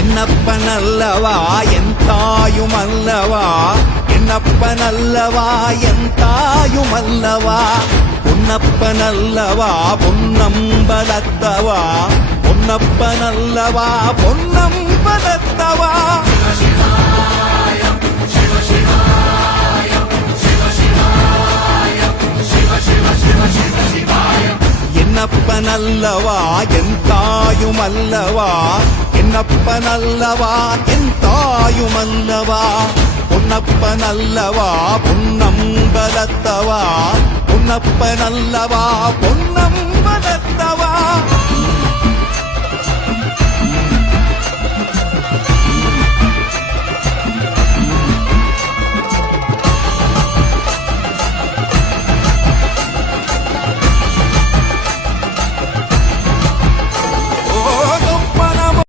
என்னப்பனல்லவா என் தாயுமல்லவா, என்னப்பனல்லவா என் தாயுமல்லவா, பொன்னப்பனல்லவா பொன்னம்பலத்தவா, பொன்னப்பனல்லவா பொன்னம்பலத்தவா. என்னப்பனல்லவா என் தாயுமல்லவா, என்னப்பனல்லவா என் தாயுமல்லவா, பொன்னப்பனல்லவா பொன்னம்பலத்தவா, பொன்னப்பனல்லவா பொன்னம்பலத்தவா.